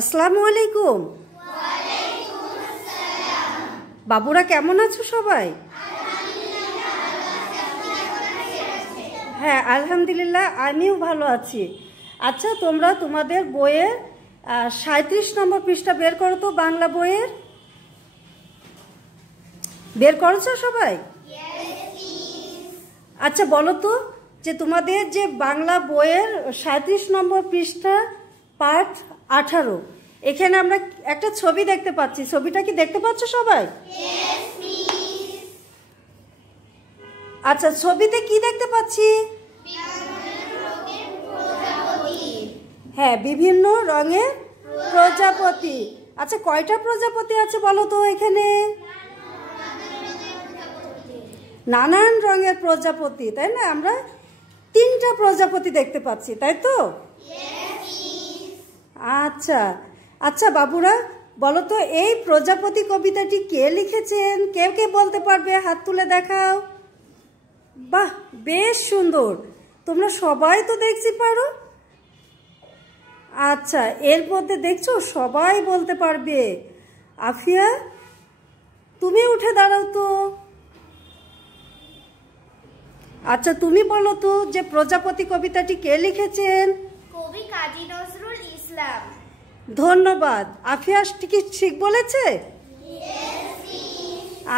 আসসালামু আলাইকুম। বাবুরা কেমন আছো সবাই? হ্যাঁ, আলহামদুলিল্লাহ আমিও ভালো আছি। আচ্ছা, তোমরা তোমাদের বইয়ের 37 নম্বর পৃষ্ঠা বের করো তো। বাংলা বইয়ের বের করেছো সবাই? আচ্ছা, বলো তো যে তোমাদের যে বাংলা বইয়ের 37 নম্বর পৃষ্ঠা পাঠ 18, এখানে আমরা একটা ছবি দেখতে পাচ্ছি। ছবিটা কি দেখতে পাচ্ছ সবাই? আচ্ছা, ছবিতে কি দেখতে পাচ্ছি? হ্যাঁ, বিভিন্ন রঙের প্রজাপতি। আচ্ছা, কয়টা প্রজাপতি আছে বলো তো এখানে? নানান রঙের প্রজাপতি, তাই না? আমরা 3টা প্রজাপতি দেখতে পাচ্ছি, তাই তো? আচ্ছা আচ্ছা বাবুরা, বলো তো এই প্রজাপতি কবিতাটি কে লিখেছেন? কেউ কে বলতে পারবে? হাত তুলে দেখাও। বাহ, বেশ সুন্দর। তোমরা সবাই তো দেখছি পারো। আচ্ছা, এর মধ্যে দেখছো সবাই বলতে পারবে। আফিয়া, তুমি উঠে দাঁড়াও তো। আচ্ছা, তুমি বলো তো যে প্রজাপতি কবিতাটি কে লিখেছেন? কবি কাজী নজরুল ইসলাম। ধন্যবাদ। আফিয়া কি ঠিক বলেছে?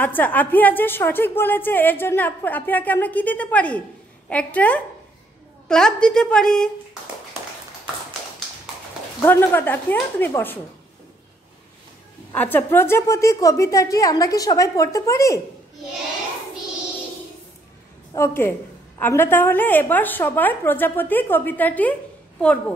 আচ্ছা, আফিয়া যে সঠিক বলেছে এর জন্য আফিয়াকে আমরা কি দিতে পারি? একটা ক্লাব দিতে পারি। ধন্যবাদ আফিয়া, তুমি বসো। আচ্ছা, প্রজাপতি কবিতাটি আমরা কি সবাই পড়তে পারি? ওকে, আমরা তাহলে এবার সবাই প্রজাপতি কবিতাটি পড়ব।